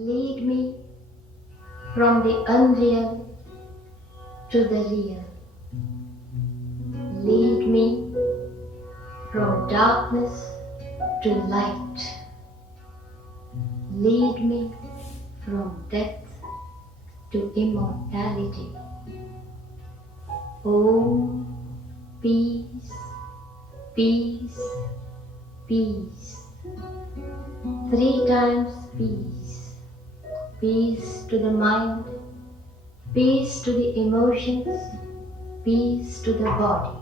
Lead me from the unreal to the real. Lead me from darkness to light. Lead me from death to immortality. Om, peace, peace, peace. 3 times peace. Peace to the mind, peace to the emotions, peace to the body.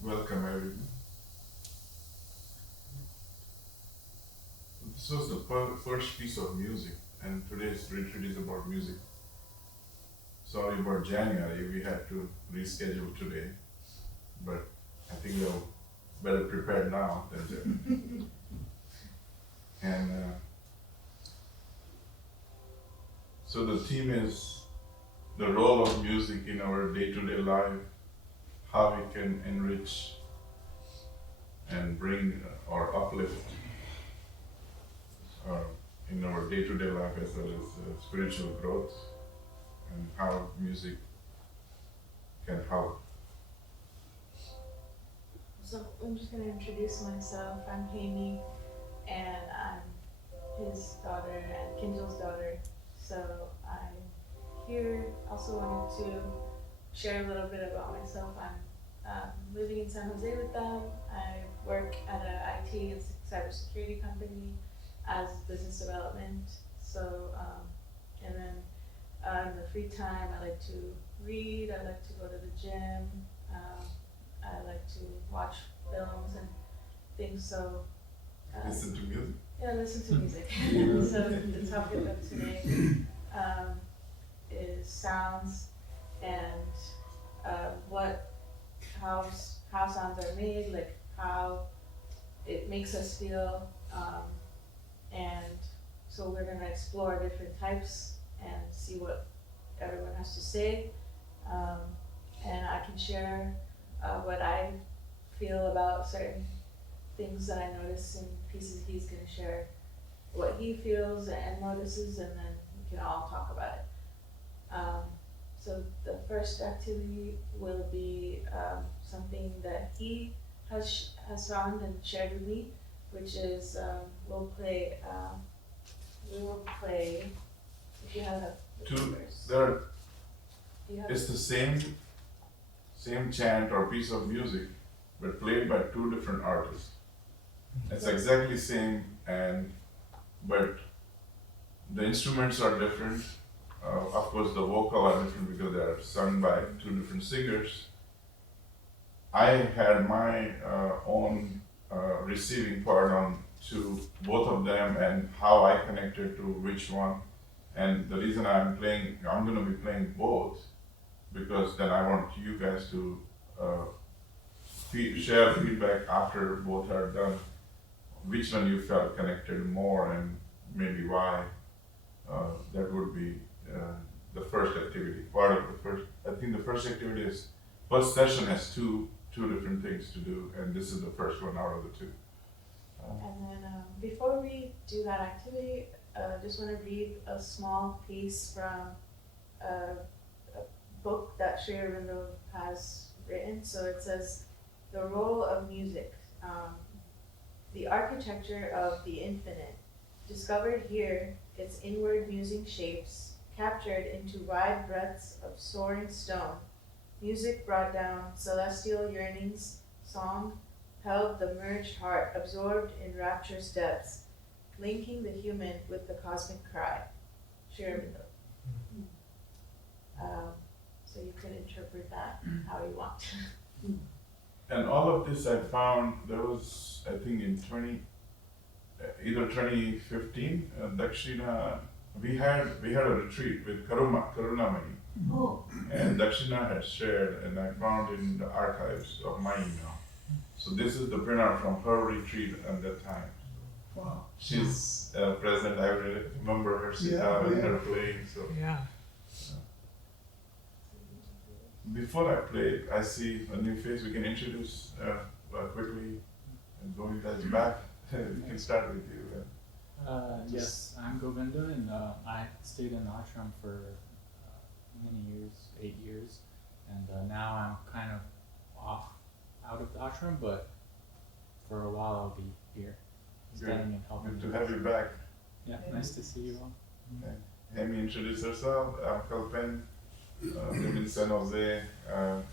Welcome everyone. This was the first piece of music, and today's retreat is about music. Sorry about January, we had to reschedule today, but I think we're better prepared now than January. And so the theme is the role of music in our day-to-day life, how it can enrich and bring or uplift uh, in our day-to-day life as well as spiritual growth, and how music can help. So I'm just going to introduce myself. I'm Haimi, and I'm his daughter and Kinjal's daughter. So I'm here. Also wanted to share a little bit about myself. I'm living in San Jose with them. I work at an IT and cybersecurity company as business development. So and then in the free time, I like to read. I like to go to the gym. I like to watch films and things. So Listen to music. yeah, listen to music. So the topic of today is sounds and how sounds are made, like how it makes us feel, and so we're gonna explore different types and see what everyone has to say. Um, and I can share what I feel about certain things that I notice in pieces. He's gonna share what he feels and notices, and then we can all talk about it. So the first activity will be something that he has found and shared with me, which is we will play. If you have the Two, papers. there are, Do you have it's the same chant or piece of music, but played by two different artists. It's exactly same, but the instruments are different. Of course, the vocal are different because they are sung by two different singers. I had my own receiving part on to both of them and how I connected to which one. And the reason I'm going to be playing both, because then I want you guys to share feedback after both are done, which one you felt connected more and maybe why. That would be the first activity. Part of the first, I think the first activity is, first session has two different things to do, and this is the first one out of the two. And then before we do that activity, just want to read a small piece from a book that Sri Aurobindo has written. So it says, "The role of music, the architecture of the infinite, discovered here, its inward musing shapes, captured into wide breadths of soaring stone. Music brought down celestial yearnings, song held the merged heart absorbed in rapture's depths, linking the human with the cosmic cry." Sri Aurobindo. So you can interpret that how you want. And all of this I found, there was, I think in either 2015, Dakshina, we had a retreat with Karunamani. Oh. And Dakshina had shared, and I found in the archives of my email. So this is the printout from her retreat at that time. Wow. She's present. I remember her and her playing. So Yeah. before I play, I see a new face. We can introduce quickly and go you guys back. We can start with you. Yes, I'm Govinda, and I stayed in the ashram for many years, 8 years, and now I'm kind of out of the ashram, but for a while I'll be here, studying and helping. Good to have you back. Yeah, nice to see you all. Haimi, introduce herself. I'm Kalpen, live in San Jose, run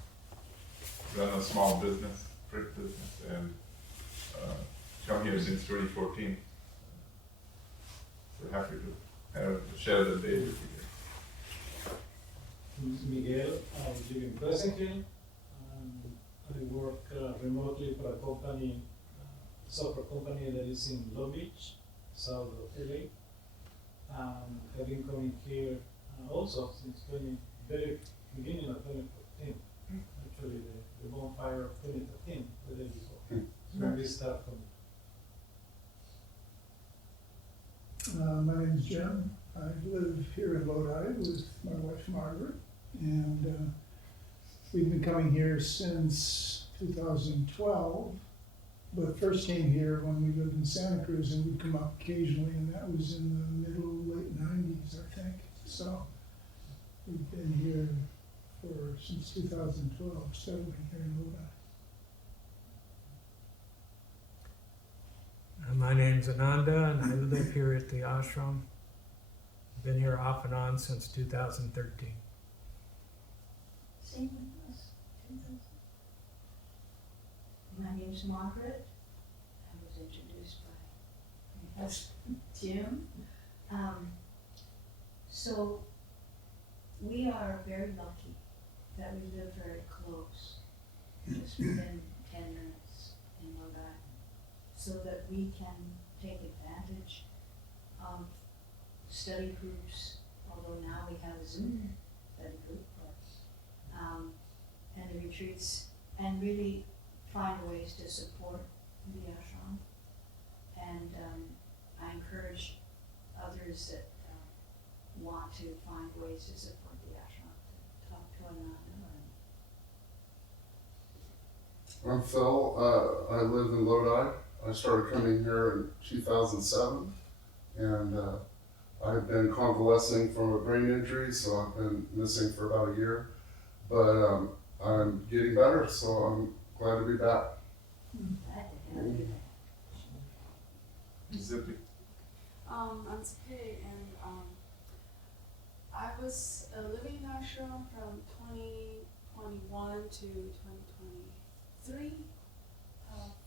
a small business, print business, and come here since 2014. So happy to share the day with you. My name is Miguel. I live in Pleasant Hill. I work remotely for a company, software company that is in Long Beach, south of LA. I've been coming here also since very beginning of 2014. Actually, the bonfire of 2013, the day before. So when we start from. My name is Jim. I live here in Lodi with my wife Margaret, and we've been coming here since 2012, but first came here when we lived in Santa Cruz, and we'd come up occasionally, and that was in the late 90s, I think. So we've been here since 2012, settling here in Lodi. My name's Ananda, and I live here at the ashram. Been here off and on since 2013. Same with us. My name's Margaret. I was introduced by my husband, Jim. So we are very lucky that we live very close, just within 10 minutes in Lodi, so that we can take advantage of study groups, although now we have a Zoom study group, and the retreats, and really find ways to support the ashram. And I encourage others that want to find ways to support the ashram to talk to Ananda. I'm Phil. I live in Lodi. I started coming here in 2007, and I've been convalescing from a brain injury, so I've been missing for about a year. But I'm getting better, so I'm glad to be back. Glad to have you. Zippy. I'm Zippy, and I was living in ashram from 2021 to 2023,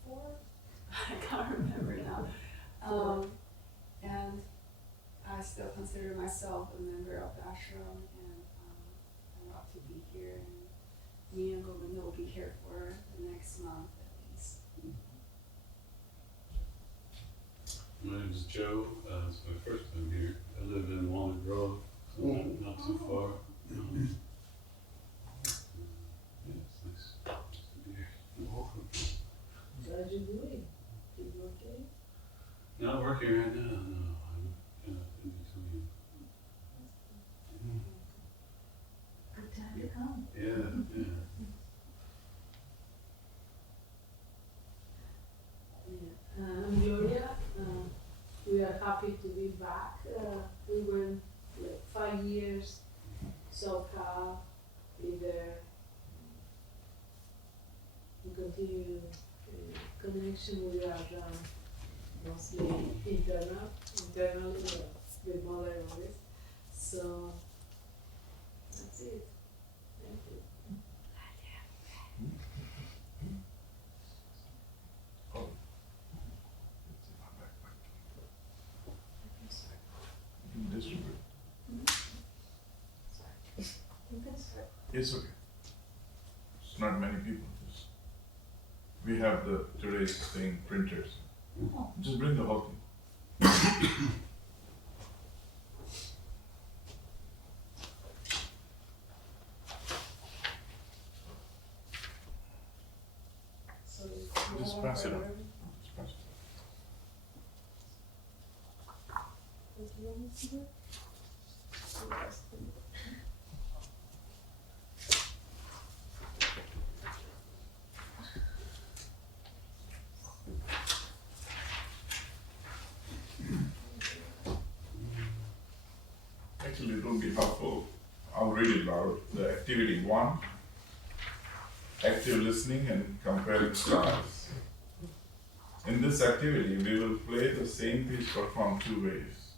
4. I can't remember now. And I still consider myself a member of the ashram, and I love to be here. And me and Govinda will be here for the next month at least. My name is Joe. It's my first time here. I live in Walnut Grove, so not too far. Yeah, it's nice to be here. How's you doing? You okay? Not working right now, no. I'm kind of in between. Good time to come. Yeah, yeah. I'm Gloria. We are happy to be back. We were like 5 years so-called in there. We continue connection with our mostly internally with mother always. So that's it. Thank you. Distribute. You can start. It's okay. It's not many people. We have today's thing printers. Just bring the whole thing. So Just pass it on. Just pass it. Actually, it will be helpful. I'll read it loud. The activity 1, active listening and comparing styles. In this activity, we will play the same piece performed 2 ways.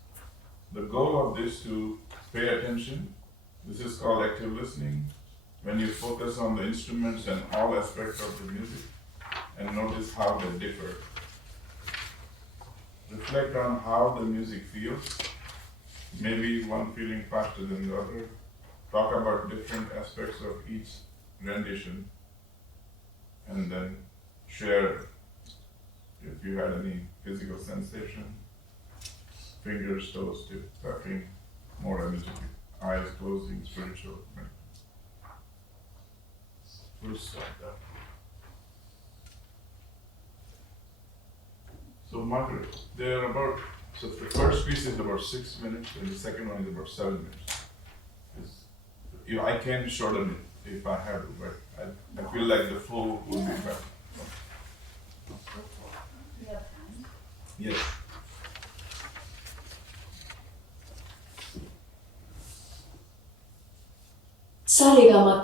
The goal of this is to pay attention. This is called active listening. When you focus on the instruments and all aspects of the music and notice how they differ. Reflect on how the music feels. Maybe one feeling faster than the other. Talk about different aspects of each rendition. And then share if you had any physical sensation. Fingers, toes, tip, tapping, more energetic. Eyes closing, spiritual. We'll start that. So Margaret, so the first piece is about 6 minutes and the second one is about 7 minutes. I can shorten it if I have to, but I feel like the full would be better. We have time. Yes. Saregama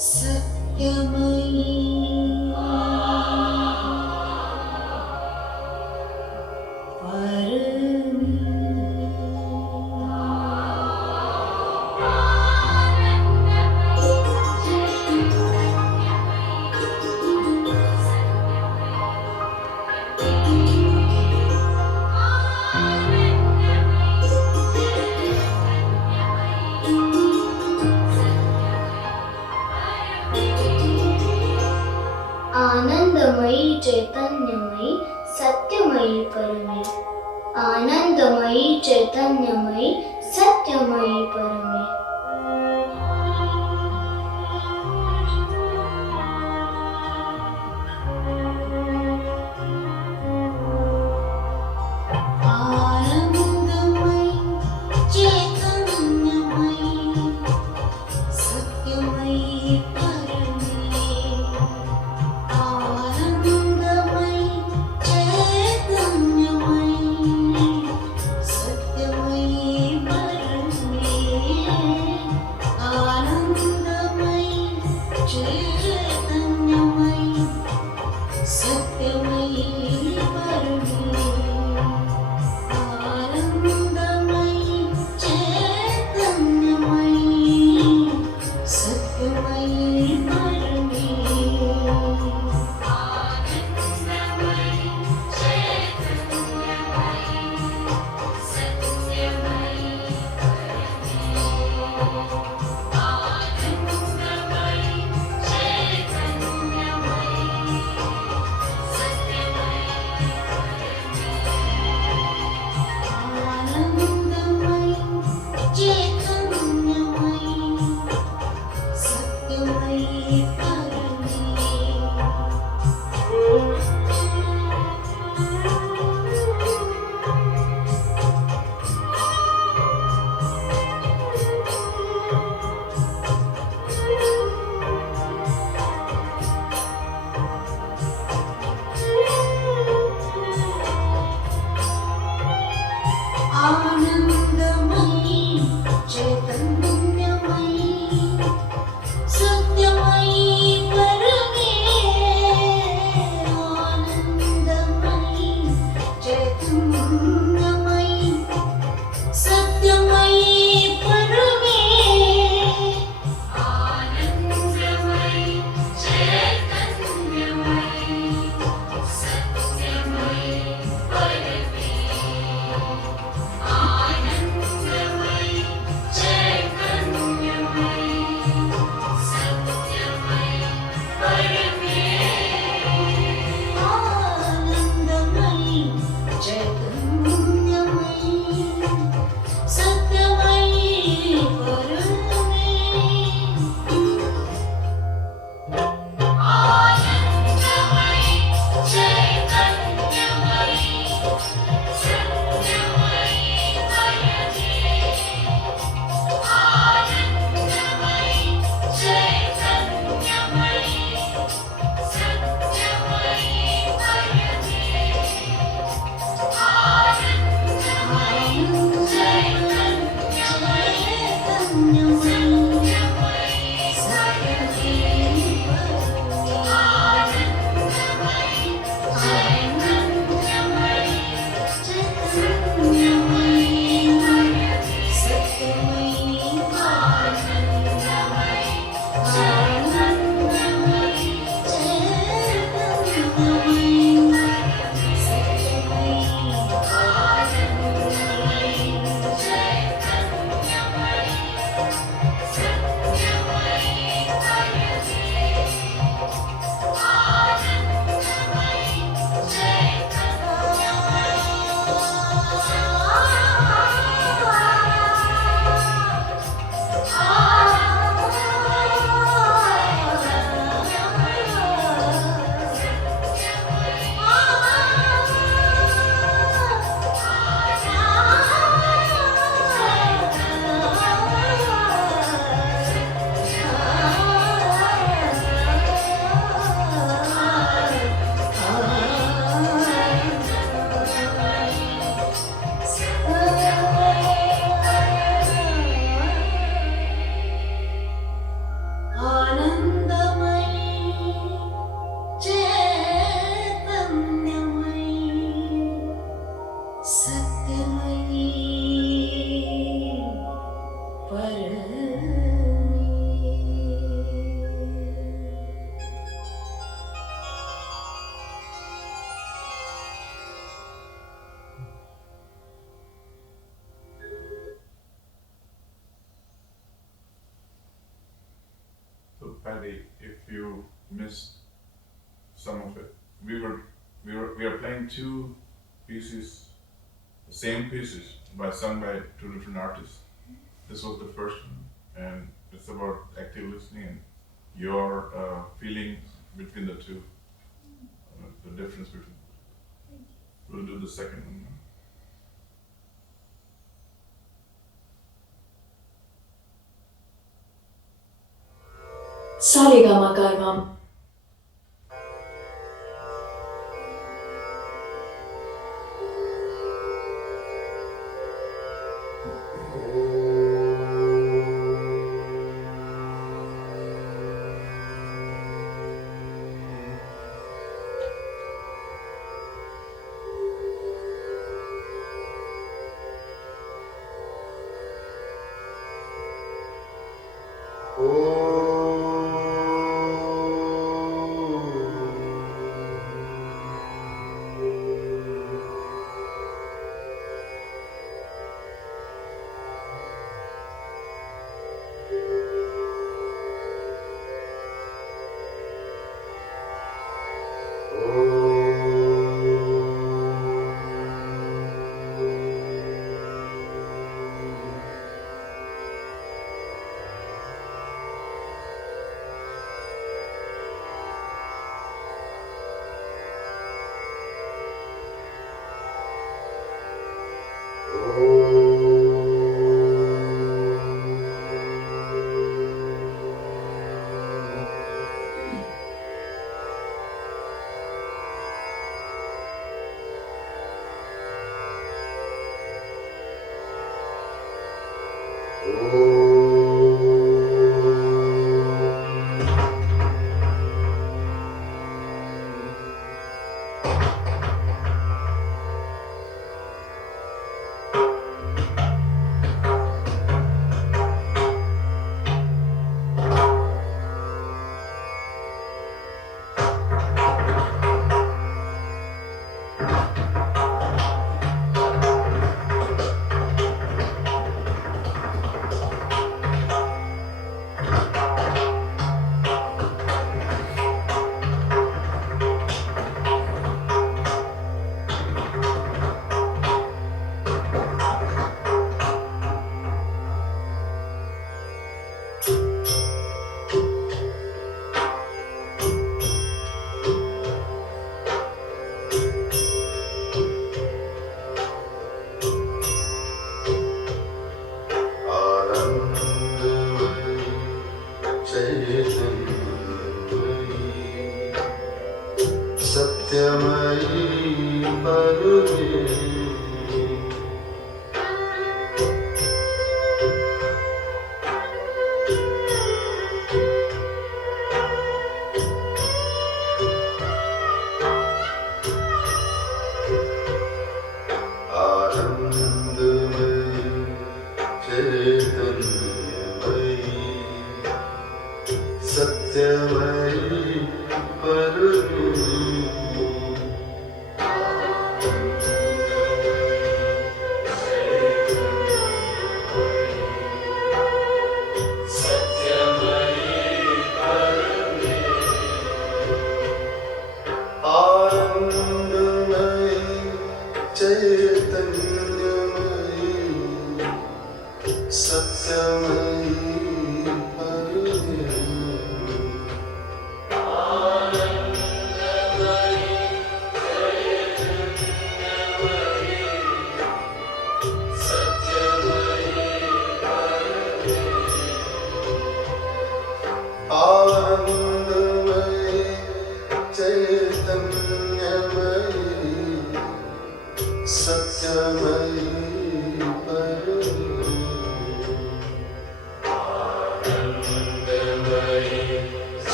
सत्यमयी Anandamayi चैतन्यमयी सत्यमयी Parme Anandamayi चैतन्यमयी सत्यमयी Parme Anandamayi चैतन्यमयी सत्यमयी Parme Anandamayi चैतन्यमयी सत्यमयी Parme Anandamayi चैतन्यमयी सत्यमयी Parme Anandamayi चैतन्यमयी सत्यमयी Parme Anandamayi चैतन्यमयी सत्यमयी Parme Anandamayi चैतन्यमयी सत्यमयी Friday if you missed some of it. We are playing two pieces, the same pieces, sung by two different artists. This was the first one, and it's about active listening and your feelings between the two, the difference between. We'll do the second one now. Saregama Karvam.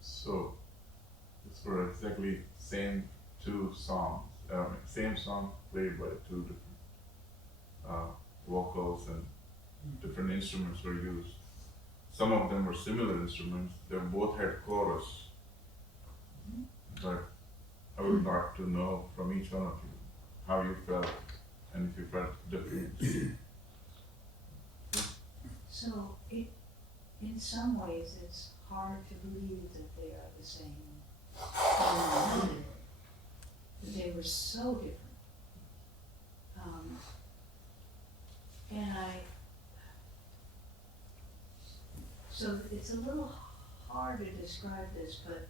So, it's for exactly same two songs, same song played by two different vocals and different instruments were used. Some of them were similar instruments, they both had chorus. But I would like to know from each one of you how you felt and if you felt different. So in some ways, it's hard to believe that they are the same. That they were so different. So it's a little hard to describe this, but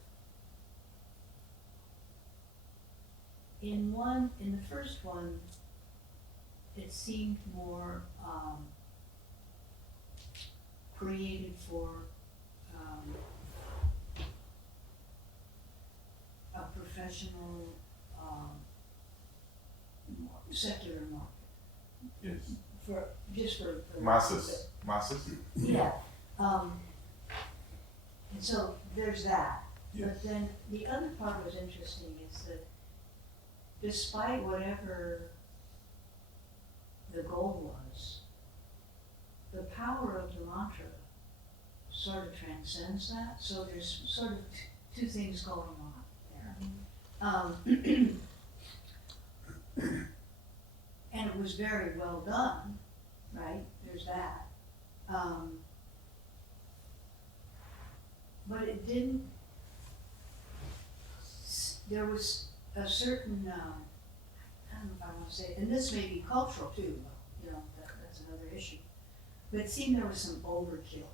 in the first one, it seemed more created for a professional secular market. Yes. For Masses. Yeah. And so there's that. Yes. But then the other part was interesting is that despite whatever the goal was, the power of the mantra sort of transcends that. So there's sort of two things going on there. And it was very well done, right? There's that. But it didn't, there was a certain, I don't know if I want to say, and this may be cultural too, that's another issue. But it seemed there was some overkill,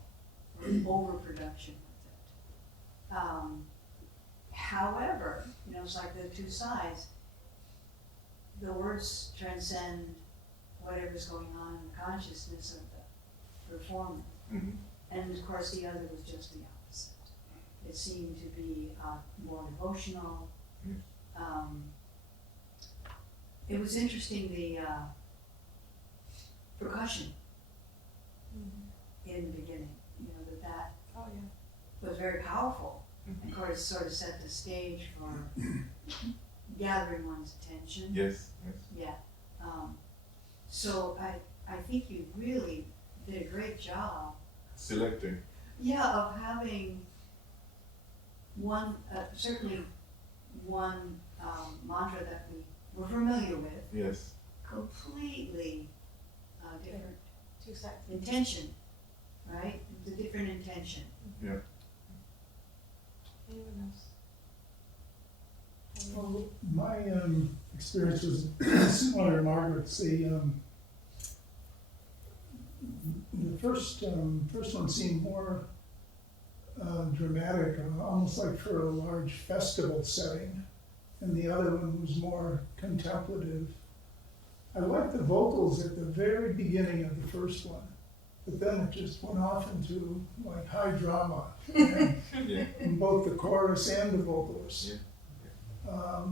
or overproduction with it. However, it's like the two sides, the words transcend whatever's going on in the consciousness of the performer. Mm-hmm. And of course the other was just the opposite. It seemed to be more devotional. Yes. It was interesting, the percussion in the beginning, that Oh, yeah. was very powerful. of course, sort of set the stage for gathering one's attention. Yes, yes. Yeah. So I think you really did a great job. Selecting. Yeah, of having one, certainly one mantra that we were familiar with, Yes. completely different Two sides. intention, right? It's a different intention. Yeah. Anyone else? Well, my experience was similar to Margaret's. The first one seemed more dramatic, almost like for a large festival setting, and the other one was more contemplative. I liked the vocals at the very beginning of the first one, but then it just went off into like high drama Yeah. in both the chorus and the vocals. Yeah.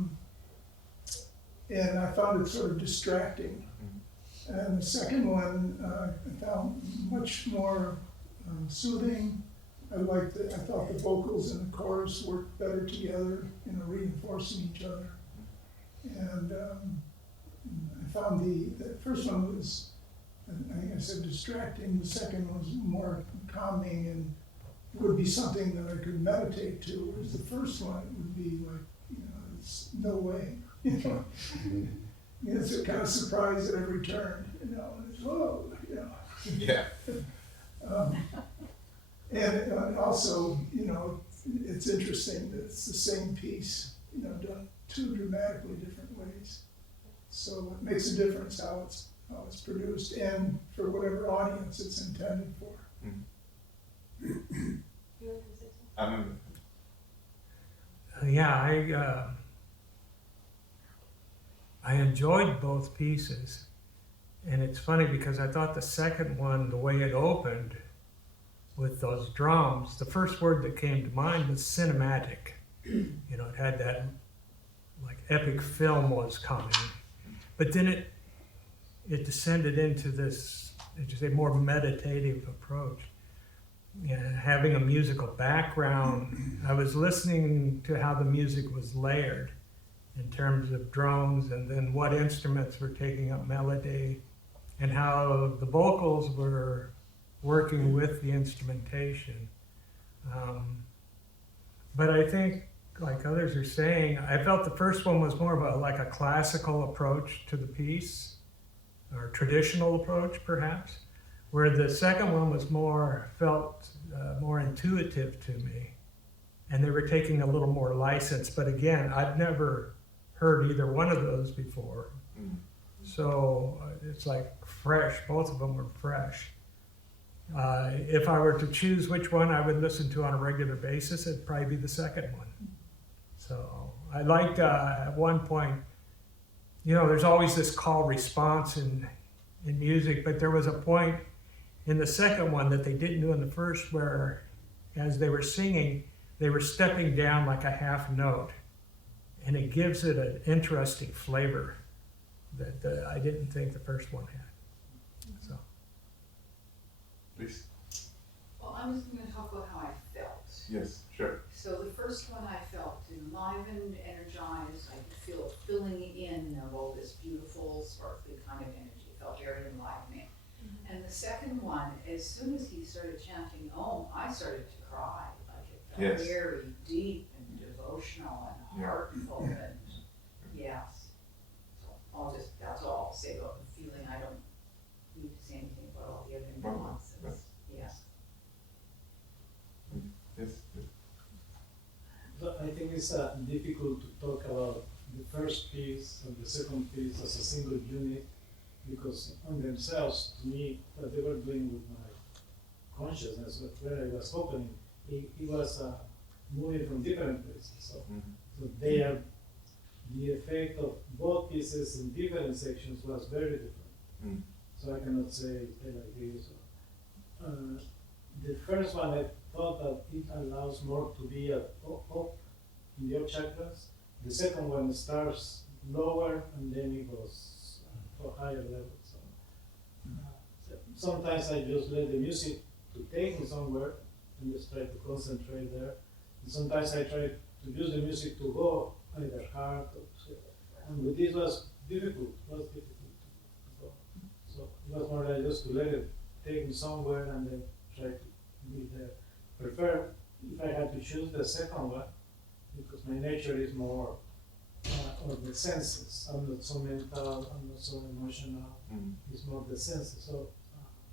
And I found it sort of distracting. And the second one I found much more soothing. I thought the vocals and the chorus worked better together, reinforcing each other. And I found the first one was, I think I said distracting. The second one was more calming and would be something that I could meditate to. Whereas the first one would be like, it's no way. It's a kind of surprise at every turn, and it's whoa, Yeah. And also, it's interesting that it's the same piece, done two dramatically different ways. So it makes a difference how it's produced and for whatever audience it's intended for. You wanted to say something? I remember. Yeah, I enjoyed both pieces. And it's funny because I thought the second one, the way it opened with those drums, the first word that came to mind was cinematic. It had that like epic film was coming. But then it descended into this, a more meditative approach. Having a musical background, I was listening to how the music was layered in terms of drones and then what instruments were taking up melody and how the vocals were working with the instrumentation. But I think, like others are saying, I felt the first one was more of a classical approach to the piece, or traditional approach perhaps, where the second one was felt more intuitive to me. And they were taking a little more license, but again, I've never heard either one of those before. So it's like fresh, both of them were fresh. If I were to choose which one I would listen to on a regular basis, it'd probably be the second one. So I liked at one point, there's always this call response in music, but there was a point in the second one that they didn't do in the first where as they were singing, they were stepping down like a half note. And it gives it an interesting flavor that I didn't think the first one had. So. Please. Well, I'm just going to talk about how I felt. Yes, sure. So the first one I felt enlivened, energized. I could feel it filling in of all this beautiful, sparkly kind of energy. It felt very enlivening. And the second one, as soon as he started chanting Om, I started to cry. Like it felt Yes. very deep and devotional and Yeah. heartful and yes. So that's all I'll say about the feeling. I don't need to say anything about all the other Well, nuances. Yes. Yes. But I think it's difficult to talk about the first piece and the second piece as a single unit because on themselves, to me, what they were doing with my consciousness, where I was opening, it was moving from different places. So they are, the effect of both pieces in different sections was very different. So I cannot say like this. The first one, I thought that it allows more to be up in the up chakras. The second one starts lower and then it goes for higher levels. So sometimes I just let the music to take me somewhere and just try to concentrate there. Sometimes I try to use the music to go either hard or and with this was difficult. To go. So it was more like just to let it take me somewhere and then try to be there. Prefer if I had to choose the second one because my nature is more of the senses. I'm not so mental. I'm not so emotional. It's more the senses. So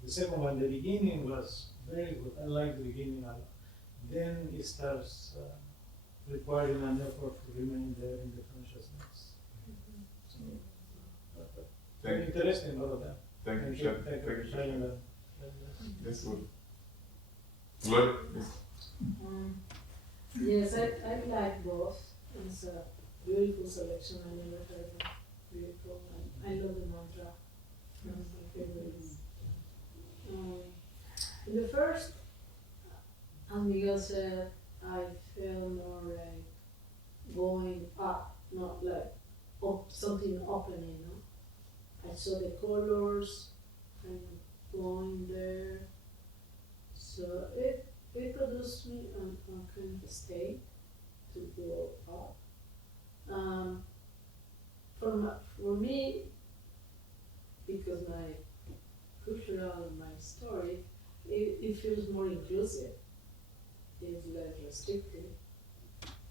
the second one, the beginning was very good. I like the beginning a lot. Then it starts requiring an effort to remain there in the consciousness. So, very interesting, all of that. Thank you, Thank Chef. you Thank for you, sharing Chef. that. That's good. Good. Yes, I like both. It's a beautiful selection. I never heard of beautiful. I love the mantra. One of my favorites. In the first, as Miguel said, I feel more like going up, not like something opening. I saw the colors kind of going there. So it produced me on kind of a state to go up. For me, because my cultural and my story, it feels more inclusive. It's less restrictive.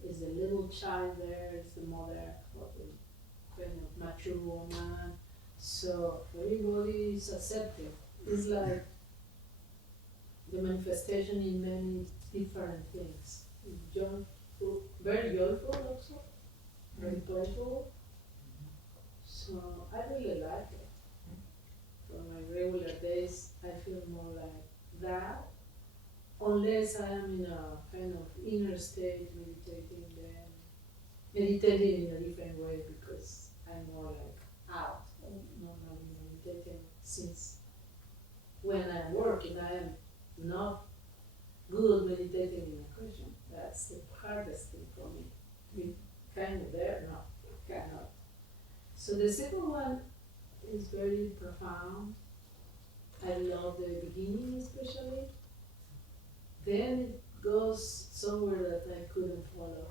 It's the little child there, it's the mother, or the kind of mature woman. So everybody is accepted. It's like the manifestation in many different things. Very joyful also, very playful. So I really like it. For my regular days, I feel more like that. Unless I am in a kind of inner state meditating, then meditating in a different way because I'm more like out. Normally meditating since when I'm working, I am not good meditating in a cushion. That's the hardest thing for me. Be kind of there, no, cannot. So the second one is very profound. I love the beginning especially. Then it goes somewhere that I couldn't follow.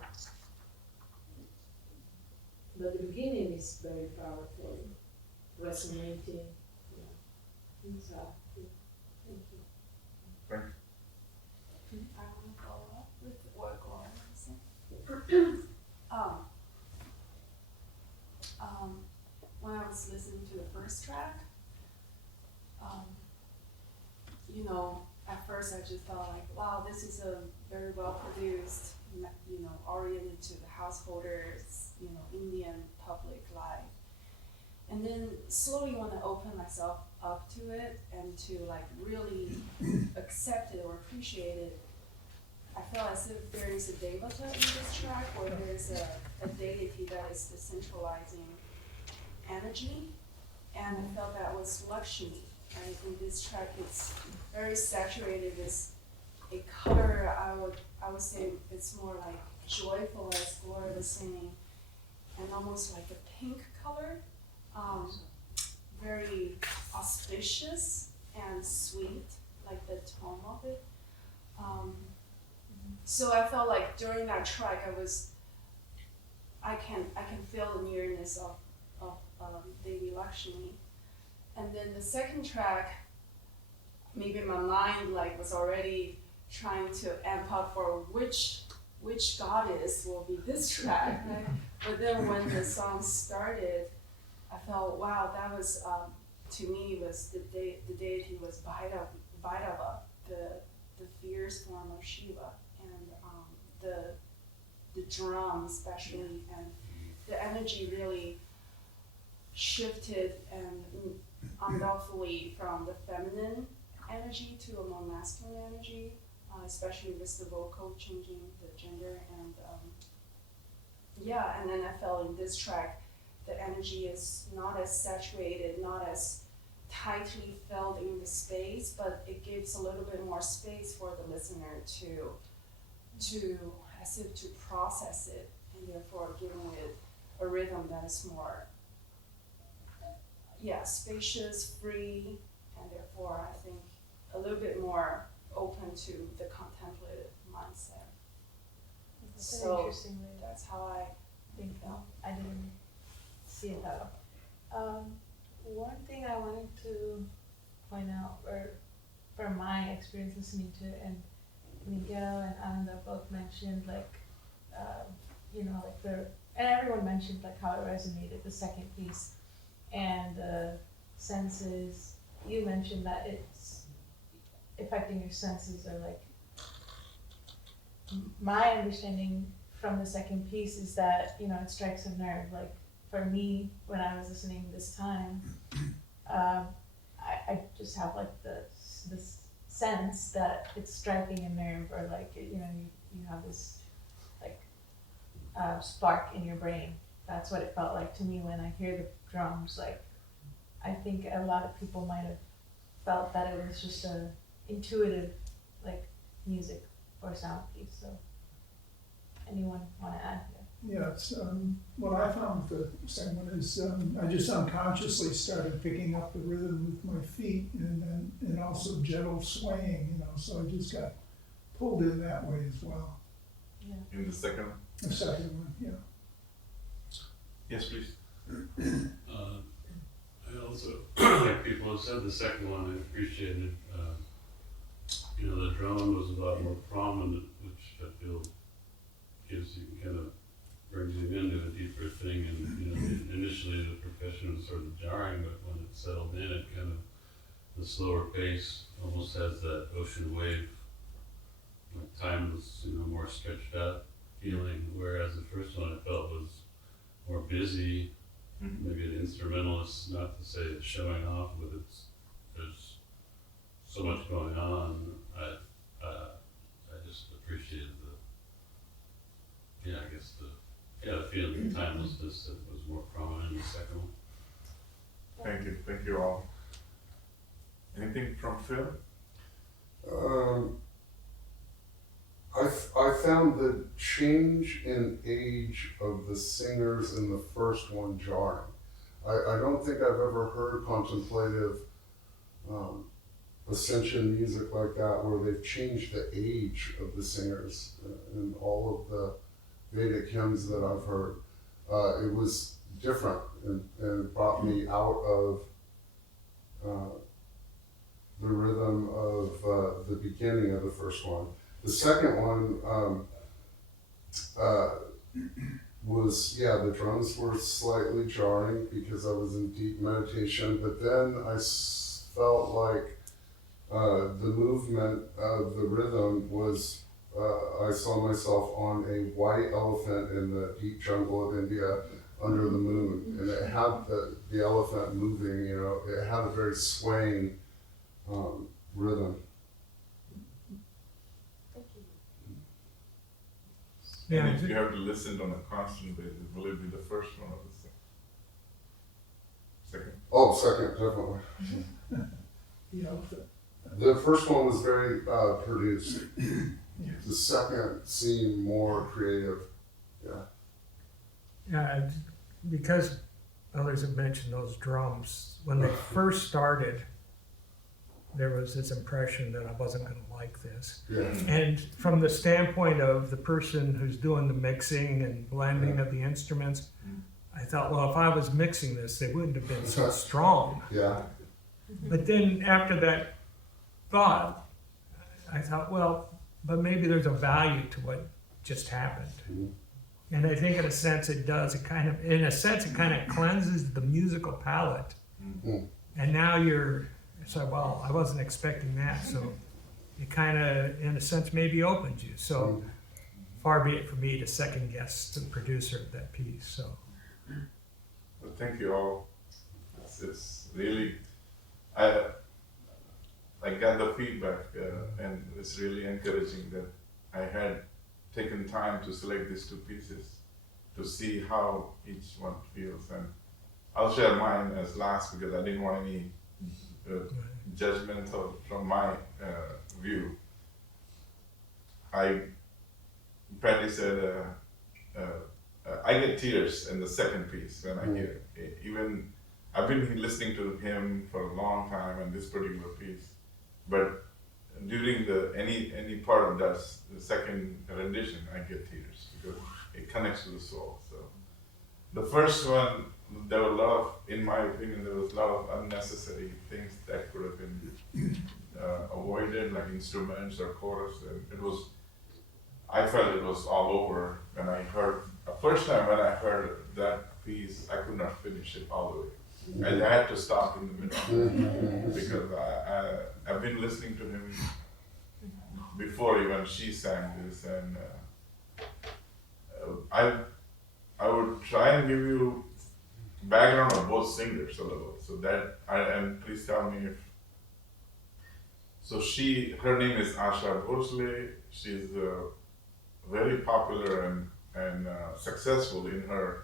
But the beginning is very powerful, resonating. Yeah. Exactly. Thank you. Thank you. I want to follow up with what Gloria was saying. When I was listening to the first track, at first I just thought like, wow, this is a very well produced, oriented to the householders, Indian public life. And then slowly when I opened myself up to it and to like really accept it or appreciate it, I felt as if there is a devata in this track, or there's a deity that is the centralizing energy, and I felt that was Lakshmi. Right? In this track, it's very saturated with a color. I would say it's more like joyful, as Gloria was saying, and almost like a pink color. Very auspicious and sweet, like the tone of it. So I felt like during that track, I can feel the nearness of Devi Lakshmi. And then the second track, maybe my mind was already trying to amp up for which goddess will be this track, right? But then when the song started, I felt, wow, that was, to me, was the deity was Bhairava, the fierce form of Shiva, and the drum especially, and the energy really shifted and unlawfully from the feminine energy to a more masculine energy, especially with the vocal changing the gender, and and then I felt in this track the energy is not as saturated, not as tightly filled in the space, but it gives a little bit more space for the listener to as if to process it, and therefore giving it a rhythm that is more spacious, free, and therefore I think a little bit more open to the contemplative mindset. That's an So interesting way that's how I to think of. I didn't see it that way. One thing I wanted to point out, or from my experience listening to it, and Miguel and Ananda both mentioned like, you know, like and everyone mentioned like how it resonated, the second piece, and the senses. You mentioned that it's affecting your senses, or like, my understanding from the second piece is that, you know, it strikes a nerve. Like for me, when I was listening this time, I just have like this sense that it's striking a nerve, or like, you know, you have this like spark in your brain. That's what it felt like to me when I hear the drums. Like, I think a lot of people might have felt that it was just a intuitive like music or sound piece. So anyone want to add here? Yeah, it's, what I found with the second one is I just unconsciously started picking up the rhythm with my feet, and also gentle swaying, you know, so I just got pulled in that way as well. Yeah. In the second, The second one, yeah. yes, please. I also, like people have said, the second one I appreciated. You know, the drum was a lot more prominent, which I feel gives you kind of brings you into a deeper thing. And you know, initially the percussion was sort of jarring, but when it settled in, it kind of the slower pace almost has that ocean wave, like timeless, you know, more stretched out feeling. Whereas the first one I felt was more busy. Maybe an instrumentalist, not to say it's showing off, but there's so much going on. I just appreciated the feeling of timelessness that was more prominent in the second one. Thank you all. Anything from Phil? I found the change in age of the singers in the first one jarring. I don't think I've ever heard contemplative ascension music like that, where they've changed the age of the singers in all of the Vedic hymns that I've heard. It was different, and it brought me out of the rhythm of the beginning of the first one. The second one was, the drums were slightly jarring because I was in deep meditation, but then I felt like the movement of the rhythm was, I saw myself on a white elephant in the deep jungle of India under the moon, and it had the elephant moving, you know, it had a very swaying rhythm. Yeah, And if you have to listen on a constant basis, will it be the first one or the second? Oh, second, definitely. The elephant. The first one was very produced. The second seemed more creative. Yeah, because others have mentioned those drums. When they first started, there was this impression that I wasn't going to like this. Yeah. And from the standpoint of the person who's doing the mixing and blending of the instruments, I thought, well, if I was mixing this, they wouldn't have been so strong. Yeah. But then after that thought, I thought, well, but maybe there's a value to what just happened. And I think in a sense it does. It kind of cleanses the musical palette. And now well, I wasn't expecting that. So it kind of, in a sense, maybe opens you. So far be it for me to second guess the producer of that piece. So. Well, thank you all. It's really, I got the feedback, and it's really encouraging that I had taken time to select these two pieces to see how each one feels. And I'll share mine as last because I didn't want any judgment from my view. Patty said, I get tears in the second piece when I hear it. Even I've been listening to him for a long time in this particular piece, but during the any part of that the second rendition, I get tears because it connects to the soul. So the first one, there were a lot of, in my opinion, there was a lot of unnecessary things that could have been avoided, like instruments or chorus, and it was. I felt it was all over when I heard the first time when I heard that piece. I could not finish it all the way. I had to stop in the middle because I've been listening to him before even she sang this, and I would try and give you background of both singers a little, so that and please tell me if. So her name is Asha Bhosle. She's very popular and successful in her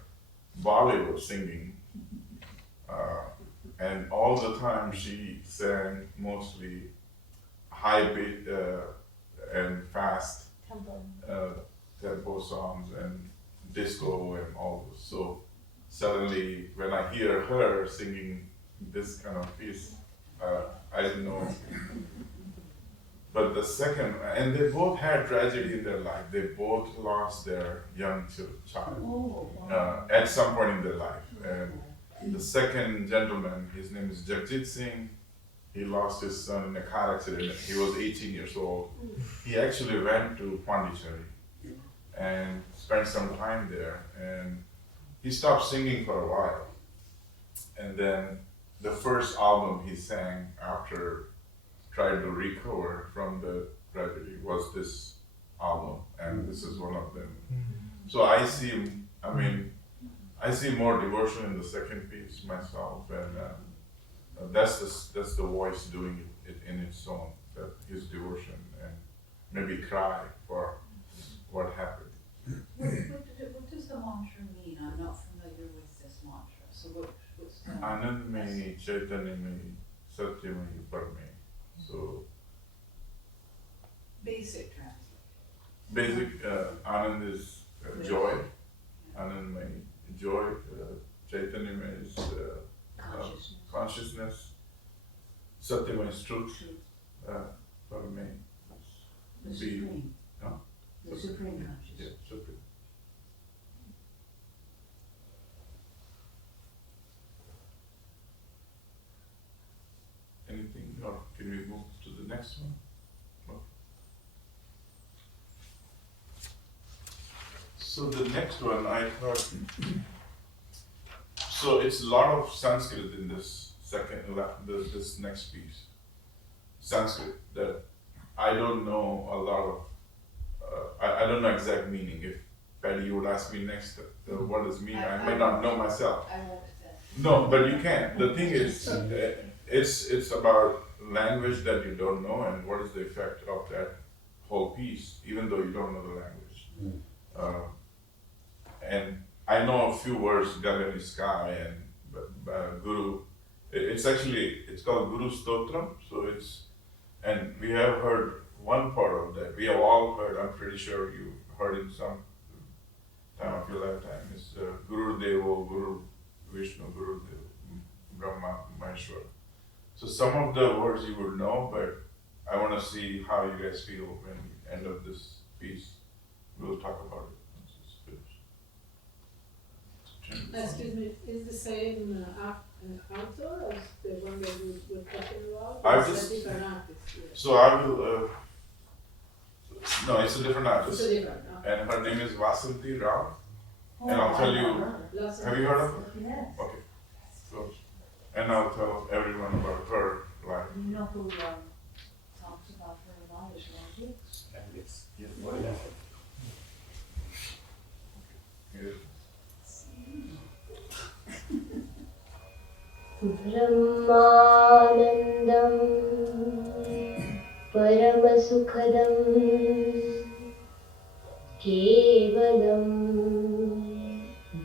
Bollywood singing. And all the time she sang mostly high beat and fast tempo songs and disco and all those. So suddenly when I hear her singing this kind of piece, I didn't know. But the second, and they both had tragedy in their life. They both lost their young child at some point in their life. And the second gentleman, his name is Jagjit Singh. He lost his son in a car accident. He was 18 years old. He actually went to Pondicherry and spent some time there. And he stopped singing for a while. And then the first album he sang after trying to recover from the tragedy was this album, and this is one of them. So I see more devotion in the second piece myself, and that's the voice doing it in its own, that his devotion, and maybe cry for what happened. What does the mantra mean? I'm not familiar with this mantra. So what's the Anand mein, Chaitanya mein, Satya mein, Parme. So basic translation? Basic, Anand is joy, Anand mein, joy, Chaitanya mein is consciousness, Satya mein is truth, Parme The is supreme. no? The supreme consciousness. Yeah, supreme. Anything, or can we move to the next one? No. So the next one, I thought, so it's a lot of Sanskrit in this this next piece. Sanskrit that I don't know a lot of, I don't know exact meaning. If Patty, you would ask me next what does mean, I may not know myself. I won't say. No, but you can. The thing is, it's about language that you don't know and what is the effect of that whole piece, even though you don't know the language. And I know a few words, Gagani sky and Guru. It's called Guru Stotram. So and we have heard one part of that. We have all heard. I'm pretty sure you heard in some time of your lifetime. It's Guru Devo, Guru Vishnu, Guru Devo, Brahma, Maheshwara. So some of the words you would know, but I want to see how you guys feel when we end up this piece. We'll talk about it once it's finished. Excuse me, is the same author as the one that we were talking about? I Or is just- a different artist? Yeah. So I will. No, it's a different It's artist, a different, okay. and her name is Vasanti Rao. And I'll tell you. Lots of- Have you heard of her? Yes. Okay. So, and I'll tell everyone about her life. You know who talks about her a lot is Rosie? Yes. ब्रह्मानन्दं परमसुखदं केवलं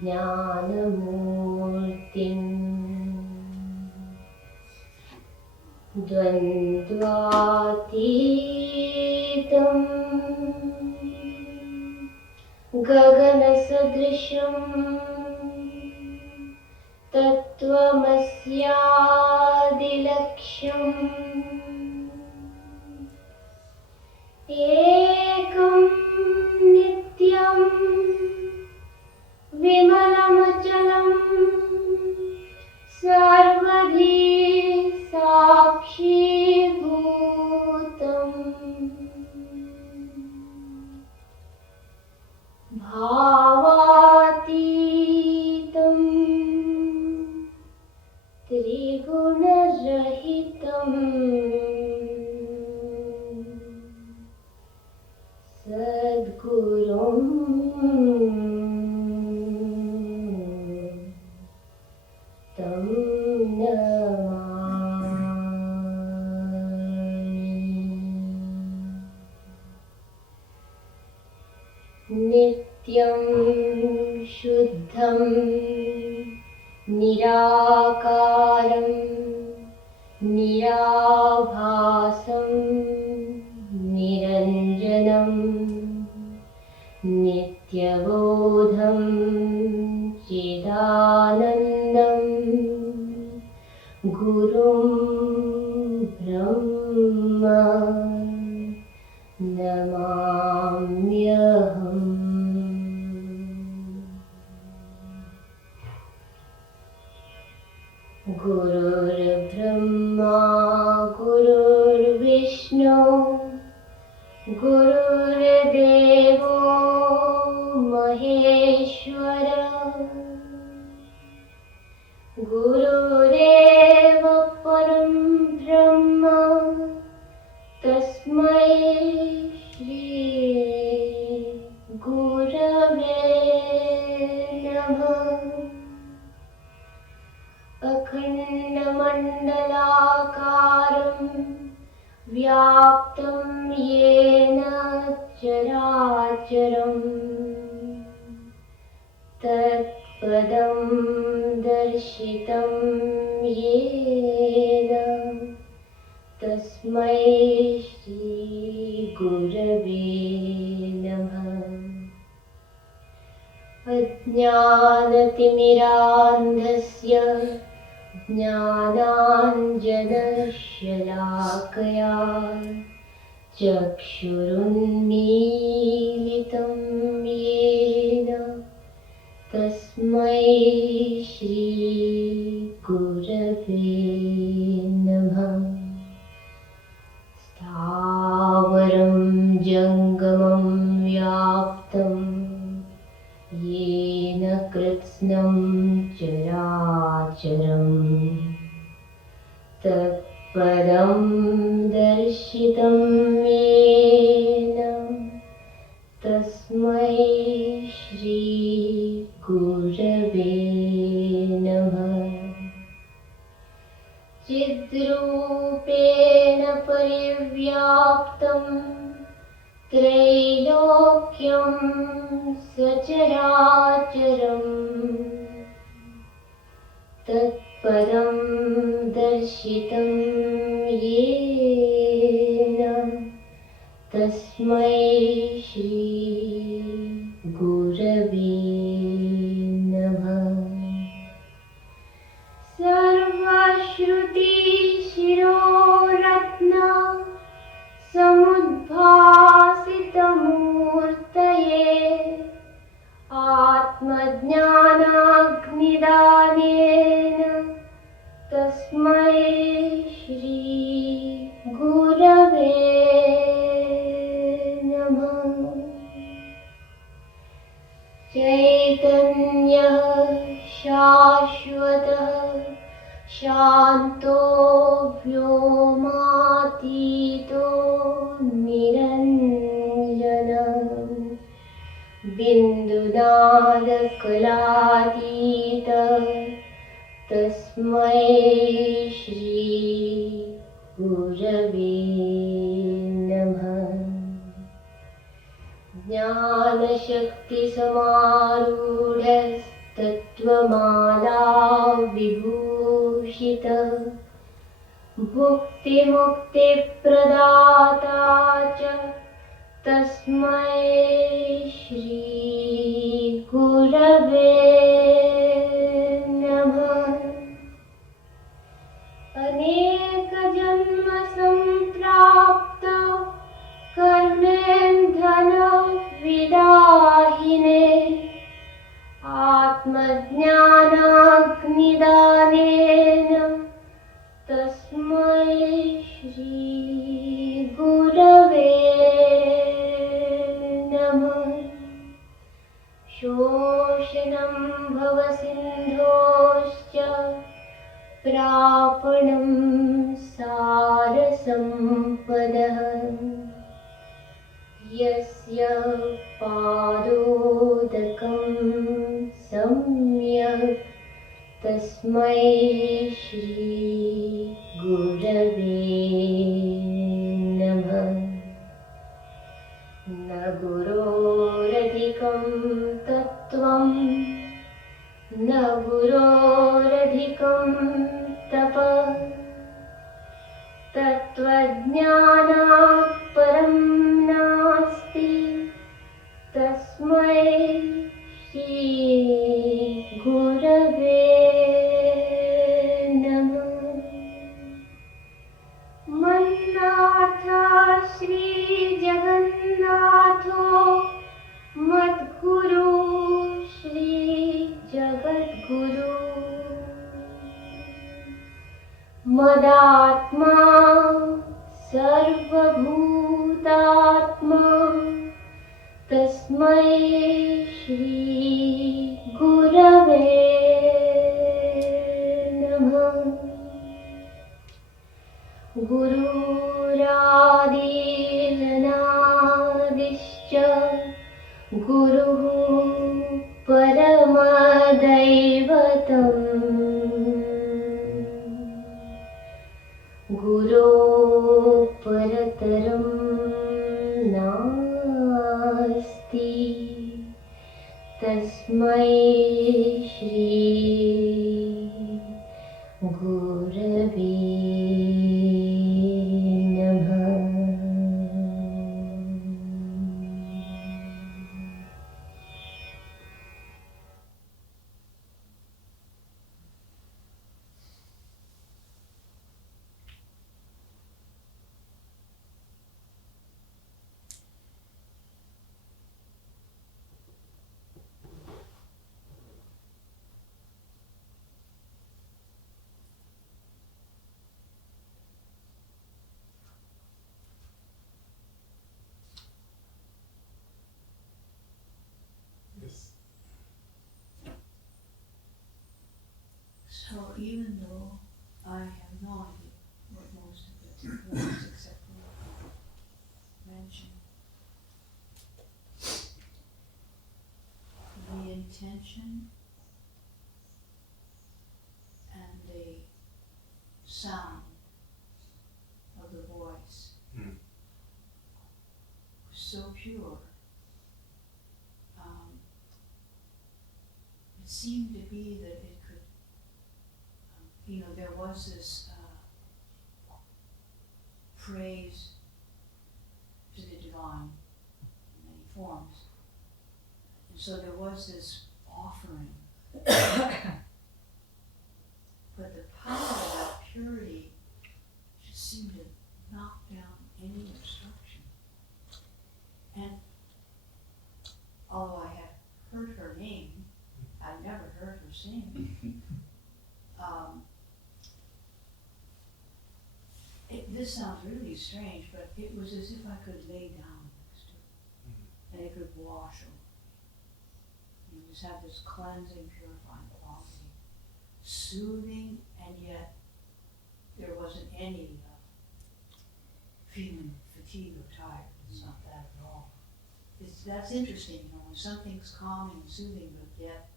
ज्ञानमूर्तिं द्वन्द्वातीतं गगनसदृशम् तत्त्वमस्यादिलक्ष्यम् एकं नित्यं विमलमचलं सर्वधी साक्षीभूतम् भावातीतं त्रिगुणरहितम् सद्गुरुं तं नमामि। नित्यं शुद्धं निराकारं निराभासं निरञ्जनं नित्यबोधं चिदानन्दं गुरुं ब्रह्म नमाम्यहम्। गुरुर्ब्रह्मा गुरुर्विष्णु गुरुर्देवो महेश्वर गुरुरेव परं ब्रह्म तस्मै श्री गुरवे नमः। अखण्डमण्डलाकारं व्याप्तं येन चराचरं तत्पदं दर्शितं येन तस्मै श्रीगुरवे नमः। अज्ञानतिमिरान्धस्य ज्ञानाञ्जनशलाकया चक्षुरुन्मीलितं येन तस्मै श्रीगुरवे नमः। स्थावरं जङ्गमं व्याप्तं येन कृत्स्नं चराचरं तत्पदं दर्शितं येन तस्मै श्रीगुरवे नमः। चिद्रूपेण परिव्याप्तं त्रैलोक्यं सचराचरं तत्पदं दर्शितं येन तस्मै श्रीगुरवे नमः। सर्वश्रुतिशिरोरत्न समुद्भासितमूर्तये आत्मज्ञानाग्निदानेन तस्मै श्रीगुरवे नमः। चैतन्यः शाश्वतः शान्तो व्योमातीतो निरञ्जनः बिन्दुनादकलातीतः तस्मै श्रीगुरवे नमः। ज्ञानशक्तिसमारूढस्तत्त्वमाला विभूषितः भुक्तिमुक्तिप्रदाता च तस्मै श्रीगुरवे नमः। अनेकजन्मसम्प्राप्त कर्म तदात्मज्ञानाग्निदानेन तस्मै श्रीगुरवे नमः। शोषणं भवसिन्धोश्च प्रापणं सारसम्पदः यस्य पादोदकं सम्यक् तस्मै श्रीगुरवे नमः। न गुरोरधिकं तत्त्वं न गुरोरधिकं तपः तत्त्वज्ञानात् परं नास्ति तस्मै श्रीगुरवे नमः। मन्नाथा श्रीजगन्नाथो मद्गुरु श्रीजगद्गुरु मदात्मा सर्वभूतात्मा तस्मै श्रीगुरवे नमः। गुरुरादिरनादिश्च गुरुः परमदैवतम् गुरो परतरं नास्ति तस्मै श्री गुरवे नमः। Yes. So even though I have no idea what most of it was except for what you mentioned, the intention and the sound of the voice was so pure. It seemed to be that it could, there was this praise to the divine in many forms. And so there was this offering. But the power of that purity just seemed to knock down any obstruction. And although I had heard her name, I'd never heard her sing. This sounds really strange, but it was as if I could lay down next to it, and it could wash over me. You just have this cleansing, purifying quality, soothing, and yet there wasn't any feeling fatigue or tired. It's not that at all. That's interesting, when something's calming and soothing, but yet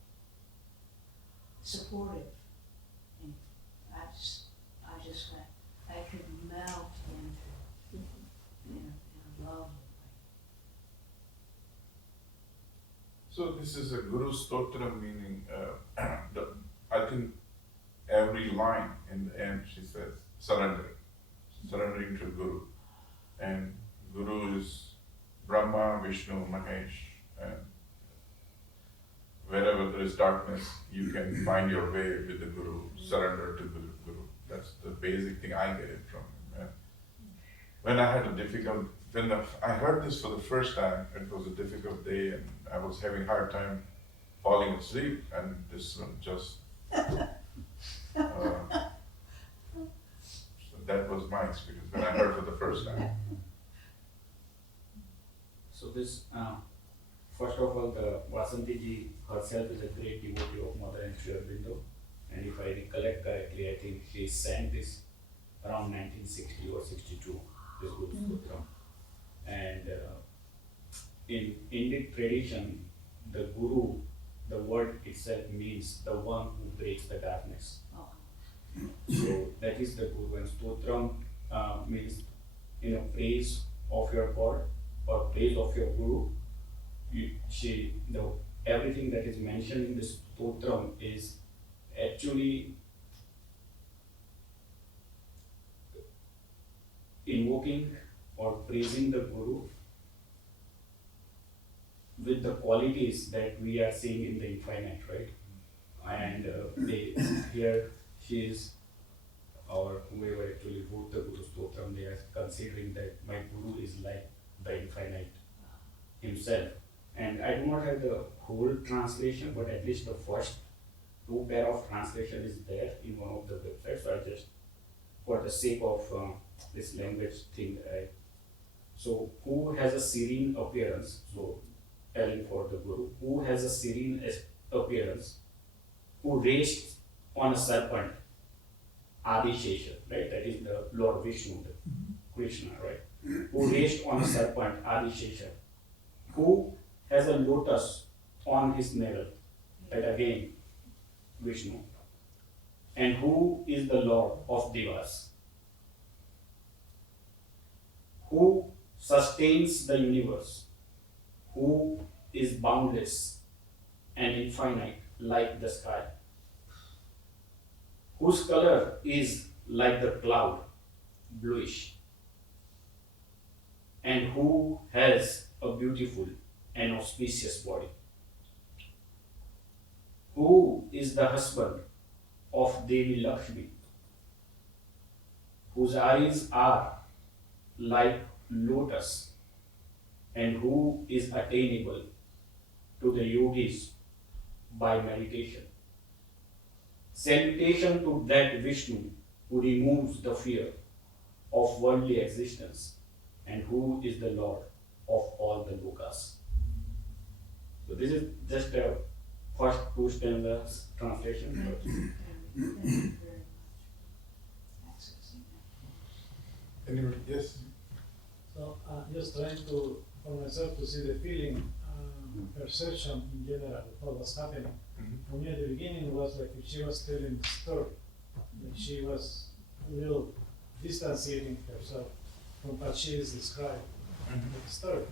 supportive. And I just went, I could melt into it in a lovely way. So this is a Guru Stotra, meaning, I think every line in the end she says, surrendering to Guru. And Guru is Brahma, Vishnu, Mahesh, and wherever there is darkness, you can find your way with the Guru, surrender to the Guru. That's the basic thing I get it from him. And when I had I heard this for the first time, it was a difficult day and I was having a hard time falling asleep, and this one just. So that was my experience when I heard for the first time. So this, first of all, the Vasanti ji herself is a great devotee of Mother and Sri Aurobindo, and if I recollect correctly, I think she sang this around 1960 or 62, this Guru Stotram. And in Indic tradition, the Guru, the word itself means the one who breaks the darkness. So that is the Guru, and Stotram means, praise of your God or praise of your Guru. Everything that is mentioned in this Stotram is actually invoking or praising the Guru with the qualities that we are seeing in the infinite, right? And here she is, or whoever actually wrote the Guru Stotram, they are considering that my Guru is like the infinite himself. And I do not have the whole translation, but at least the first 2 pair of translation is there in one of the websites. So I just, for the sake of this language thing, so who has a serene appearance? So telling for the Guru, who has a serene appearance, who rests on a serpent, Adi Shesha, right? That is the Lord Vishnu, the Krishna, right? Who rests on a serpent, Adi Shesha, who has a lotus on his navel, that again, Vishnu, and who is the Lord of Devas, who sustains the universe, who is boundless and infinite like the sky, whose color is like the cloud, bluish, and who has a beautiful and auspicious body, who is the husband of Devi Lakshmi, whose eyes are like lotus, and who is attainable to the yogis by meditation. Salutation to that Vishnu who removes the fear of worldly existence and who is the Lord of all the lokas. So this is just a first 2 stanzas translation. Thank you very much for accessing that. Anybody? Yes. So just trying to, for myself, to see the feeling, perception in general of what was happening. For me at the beginning it was like if she was telling the story, like she was a little distancing herself from what she is describing in the story.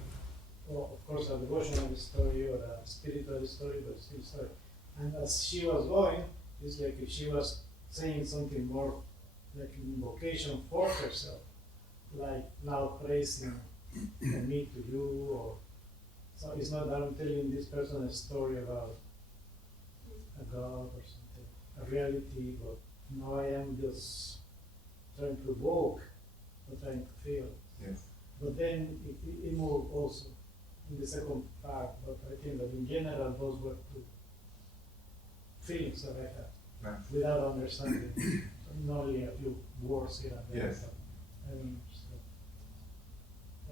Well, of course, a devotional story or a spiritual story, but still story. And as she was going, it's like if she was saying something more like an invocation for herself, like now praising from me to you, or so it's not that I'm telling this person a story about a God or something, a reality, but now I am just trying to evoke or trying to feel. Yes. But then it moved also in the second part, but I think that in general those were 2 feelings that I had without understanding, only a few words here and there. Yes. I don't understand.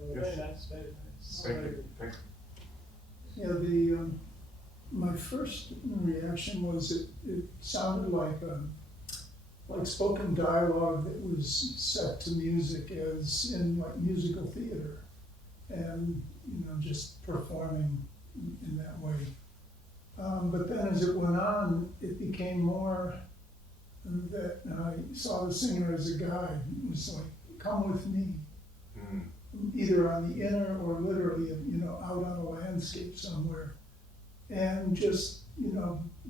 Yes. Very nice, very nice. Thank Very you. good. Thank Yeah, you. my first reaction was it sounded like spoken dialogue that was set to music, as in like musical theater, and just performing in that way. But then as it went on, it became more that I saw the singer as a guide. It was like, come with me, either on the inner or literally, out on a landscape somewhere. And just,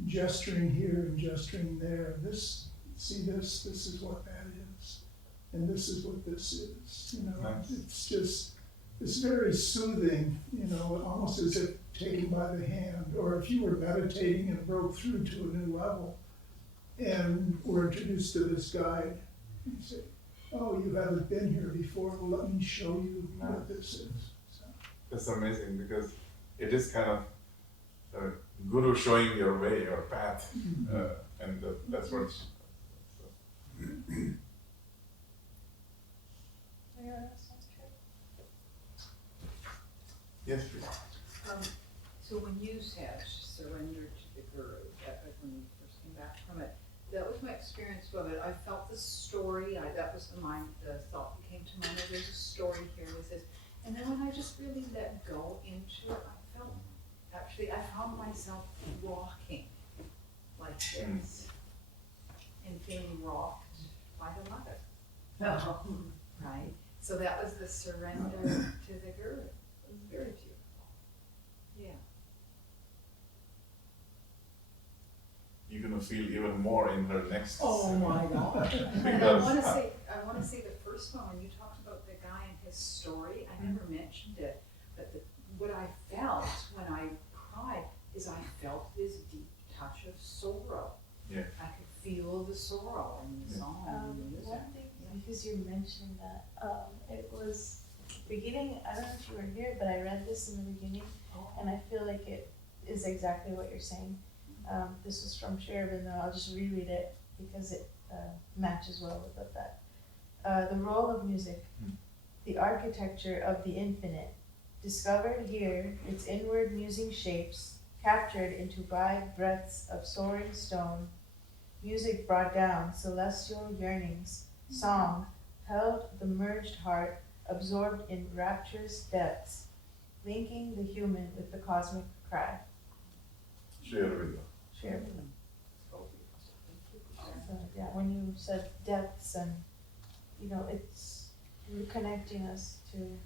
gesturing here and gesturing there. This is what that is. And this is what this is. Nice. It's very soothing, almost as if taken by the hand, or if you were meditating and broke through to a new level and were introduced to this guide. You say, oh, you haven't been here before, well, let me show you what this is. So. That's amazing, because it is kind of guru showing your way, your path, and that's what's. Anyone else want to try? Yes, please. So when you said surrender to the guru, that was when you first came back from it, that was my experience with it. I felt the story, that was the thought that came to mind, oh, there's a story here with this. And then when I just really let go into it, I found myself walking like this and feeling rocked by the mother. Right? So that was the surrender to the guru. It was very beautiful. Yeah. You're gonna feel even more in her next. Oh my God! And I want to say the first one when you talked about the guy and his story. I never mentioned it, but what I felt when I cried is I felt this deep touch of sorrow. Yeah. I could feel the sorrow in the song and the music. One thing, because you mentioned that, it was beginning, I don't know if you were here, but I read this in the beginning, and I feel like it is exactly what you're saying. This was from Sheridan, I'll just reread it because it matches well with that. The role of music, the architecture of the infinite, discovered here, its inward musing shapes, captured into wide breadths of soaring stone, music brought down celestial yearnings, song held the merged heart, absorbed in rapturous depths, linking the human with the cosmic cry. Share with her. Share with them. So, yeah, when you said depths and, it's reconnecting us to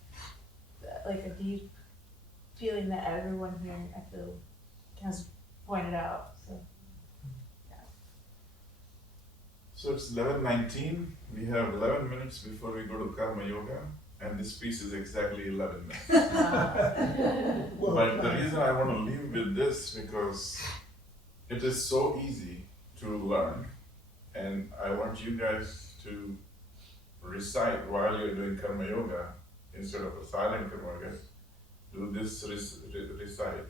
like a deep feeling that everyone here, I feel, has pointed out. So, yeah. So it's 11:19. We have 11 minutes before we go to Karma Yoga, and this piece is exactly 11 minutes. But the reason I want to leave with this because it is so easy to learn, and I want you guys to recite while you're doing Karma Yoga instead of a silent Karma Yoga. Do this recite,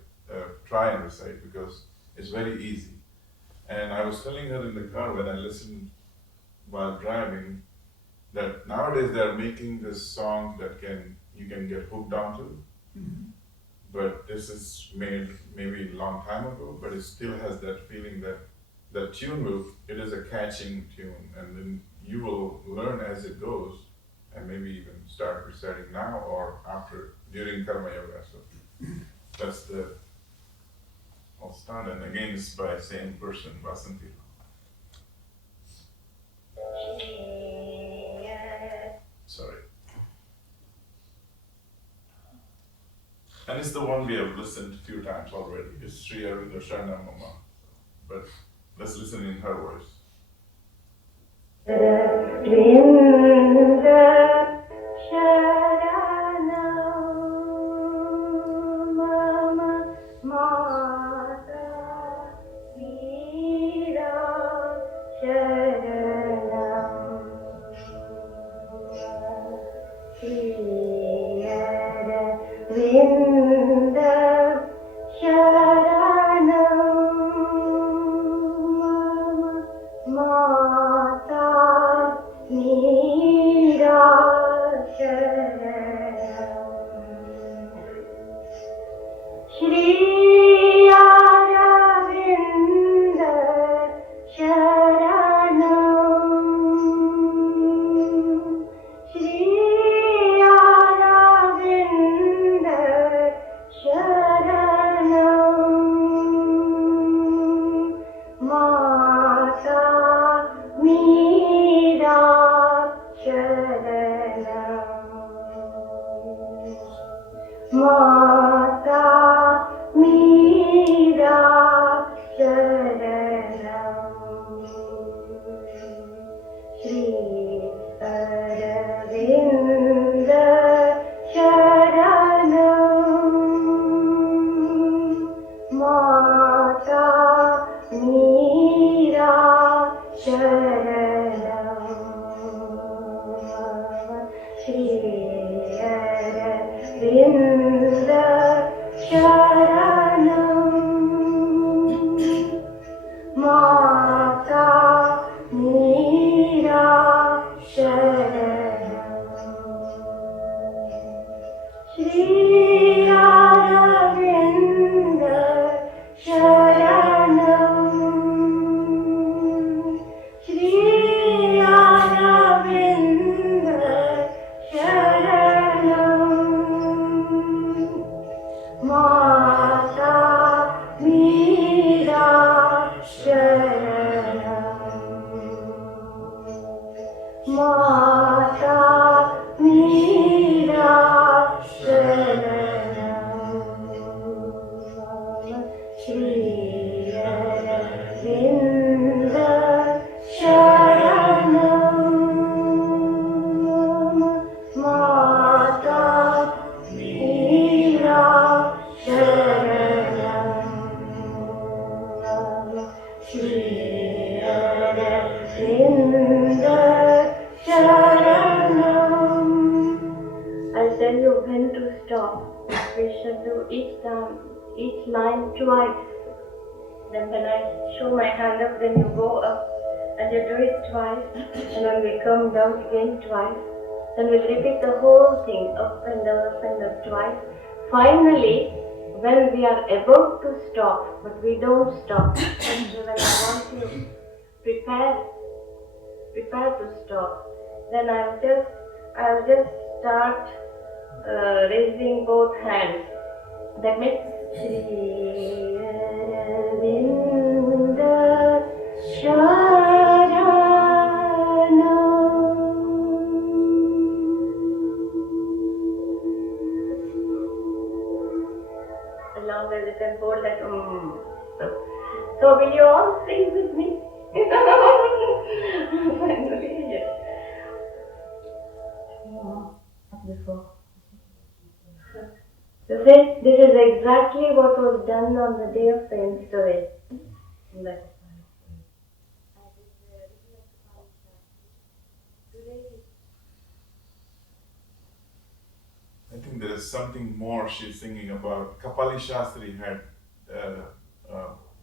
try and recite because it's very easy. And I was telling her in the car when I listened while driving that nowadays they are making this song that you can get hooked onto. Mm-hmm. But this is made maybe a long time ago, but it still has that feeling that the tune it is a catching tune, and then you will learn as it goes, and maybe even start reciting now or after, during Karma Yoga. So that's I'll start, and again it's by same person, Vasanti. Sorry. And it's the one we have listened a few times already. It's Sri Aruda Sharna Mama. But let's listen in her voice. Mata Mira Mata Meera Sharanam Shri Aravinda Sharanam Shri Aravinda Sharanam Mata Meera Sharanam Mata Meera Sharanam Shri Aravinda Sharanam Mata Meera Sharanam Shri Aravinda Sharanam. I'll tell you when to stop. We shall do each line twice. Then when I show my hand up, then you go up and you do it twice. And when we come down again twice, then we'll repeat the whole thing up and down twice. Finally, when we are about to stop, but we don't stop, and when I want to prepare to stop, then I'll just start raising both hands. That means Shri Aravinda Sharanam. Along with it and hold that So will you all sing with me? Finally, yes. Before. So this is exactly what was done on the day of the installation. I think there is something more she's singing about. Kalpen Shastri had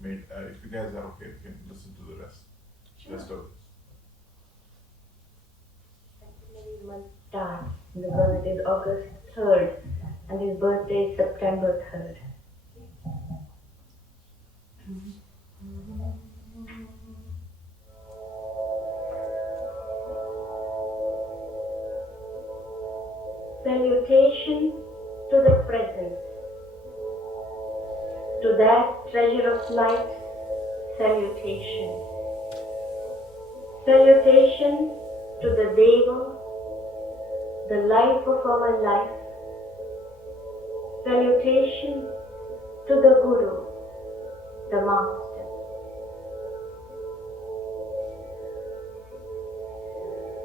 made. If you guys are okay, you can listen to the rest. Sure. Rest of it. Time. Because it is August 3rd and his birthday is September 3rd. Salutation to the presence, to that treasure of light, salutation. Salutation to the Deva, the life of our life. Salutation to the Guru, the Master.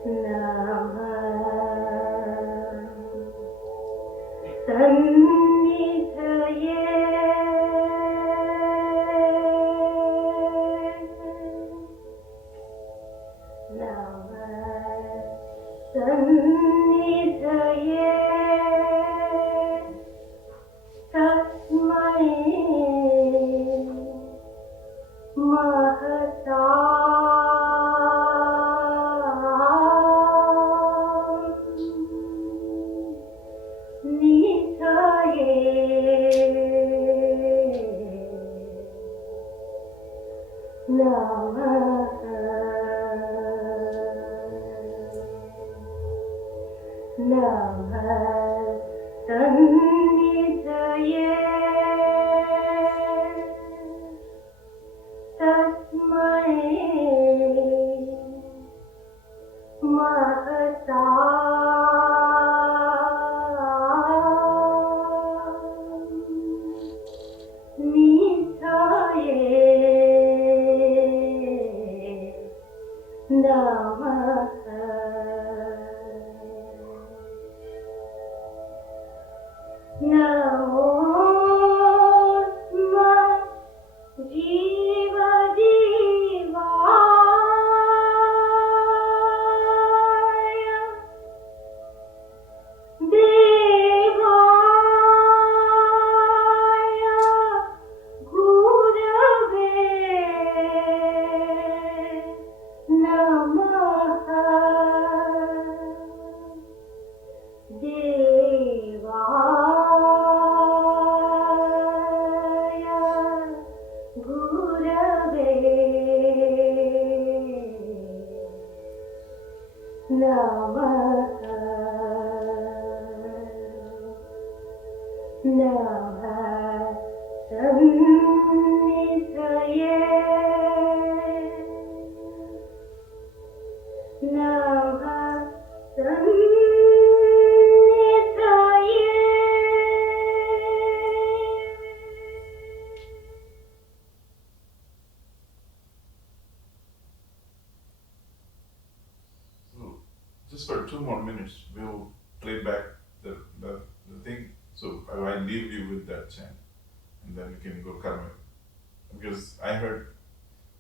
Namah Sannidhaye Namah Sannidhaye Tasmai Mahata Namah Sannidhaye Tasmai Mahata Nithaye Namah Namo Jiva Jivaya Devaya Gurave So, just for 2 more minutes, we'll play back the thing. So I leave you with that chant, and then you can go Carmen. Because I heard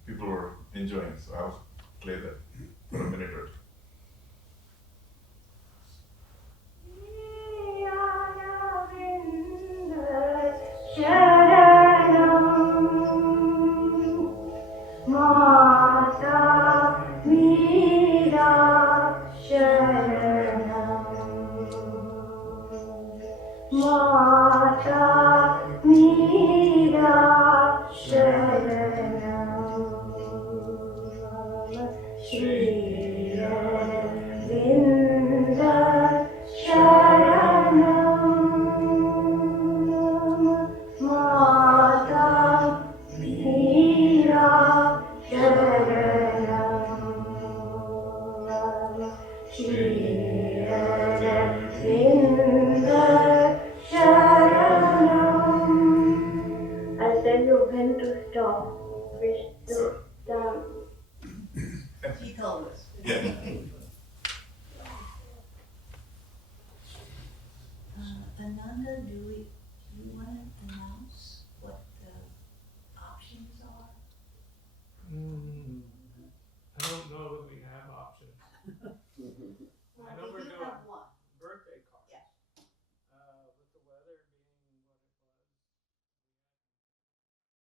people were enjoying, so I'll play that for a minute or two. I tell you when to stop. Vishnu, down. He told us. Yeah. Ananda, do you want to announce what the options are? I don't know that we have options.